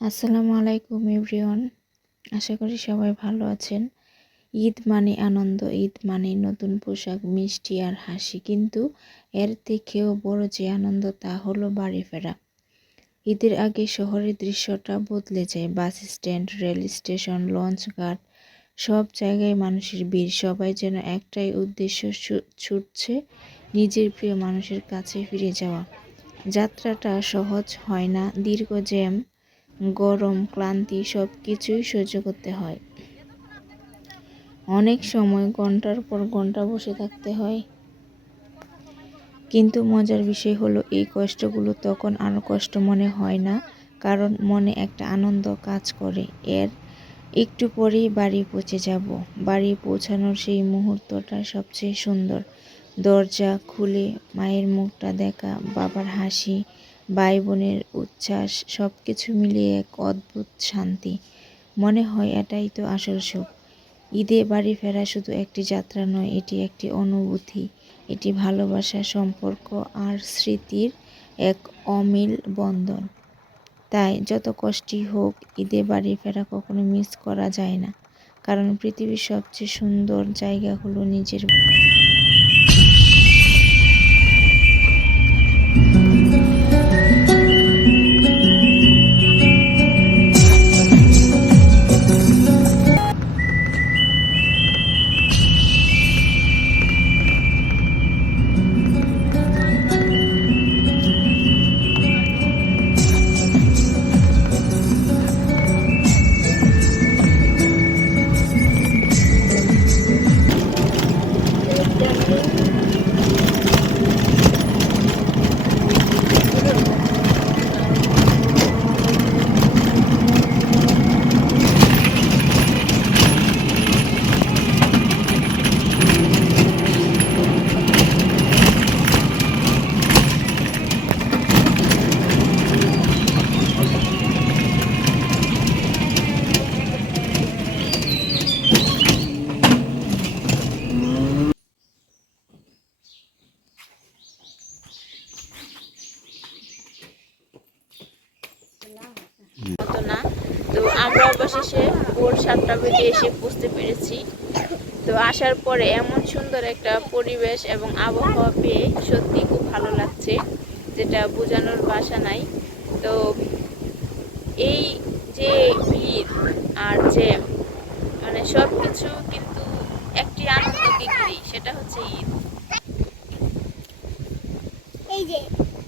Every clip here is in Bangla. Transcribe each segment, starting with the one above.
আসসালামু আলাইকুম এভরিওয়ান। আশা করি সবাই ভালো আছেন। ঈদ মানে আনন্দ, ঈদ মানে নতুন পোশাক, মিষ্টি আর হাসি। কিন্তু এর থেকেও বড় যে আনন্দ তা হলো বাড়ি ফেরা। ঈদের আগে শহরের দৃশ্যটা বদলে যায়। Bus stand, rail station, launch ঘাট, সব জায়গায় মানুষের ভিড়। সবাই যেন একটাই উদ্দেশ্য, ছুটছে নিজের প্রিয় মানুষের কাছে ফিরে যাওয়া। যাত্রাটা সহজ হয় না, দীর্ঘ জ্যাম, গরম, ক্লান্তি সব কিছুই সহ্য করতে হয়। অনেক সময় ঘন্টার পর ঘন্টা বসে থাকতে হয়। কিন্তু মজার বিষয় হলো এই কষ্টগুলো তখন আর কষ্ট মনে হয় না, কারণ মনে একটা আনন্দ কাজ করে। এর একটু পরেই বাড়ি পৌঁছে যাব। বাড়ি পৌঁছানোর সেই মুহূর্তটা সবচেয়ে সুন্দর। দরজা খুলে মায়ের মুখটা দেখা, বাবার হাসি, ভাই বোনের উচ্ছ্বাস, সব কিছু মিলিয়ে এক অদ্ভুত শান্তি। মনে হয় এটাই তো আসল সুখ। ঈদে বাড়ি ফেরা শুধু একটি যাত্রা নয়, এটি একটি অনুভূতি, এটি ভালোবাসা, সম্পর্ক আর স্মৃতির এক অমিল বন্ধন। তাই যত কষ্টই হোক, ঈদে বাড়ি ফেরা কখনো মিস করা যায় না, কারণ পৃথিবীর সবচেয়ে সুন্দর জায়গা হলো নিজের। মতো না, তো আমরা অবশেষে ভোর 7টা বেজে এসে বুঝতে পেরেছি। তো আসার পরে এমন সুন্দর একটা পরিবেশ এবং আবহাওয়া পেয়ে সত্যি খুব ভালো লাগছে, যেটা বোঝানোর ভাষা নাই। তো এই যে ভিড় আর জ্যাম, মানে সব কিছু কিন্তু একটি আনন্দকে ঘিরেই, সেটা হচ্ছে ঈদ। এই যে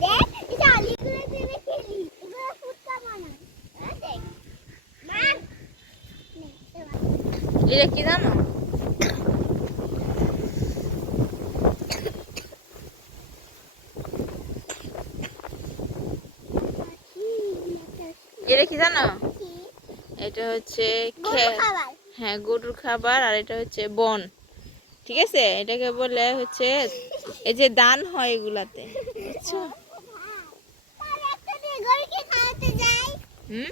দেখ, এটা আলিগুলো দিয়ে খেলি, এগুলো ফুটকা বানায়। হ্যাঁ দেখ মার, এটা কি জানো? এটা কি জানো? এটা হচ্ছে হ্যাঁ, গরুর খাবার। আর এটা হচ্ছে বন, ঠিক আছে? এটাকে বলে হচ্ছে এই যে দান হয় এগুলাতে, বুঝছো? হুম,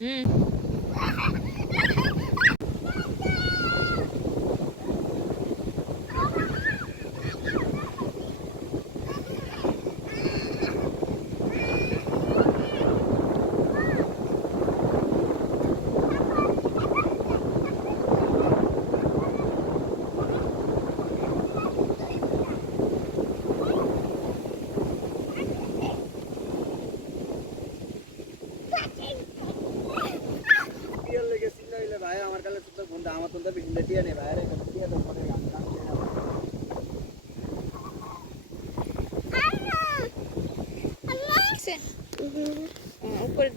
হুম। ভাই আমার কাছে তো বন্ধু আমার তো ভিডিও দিয়ে নে ভাই, আরে দিয়ে তো পরে আমি কাম করে উপরে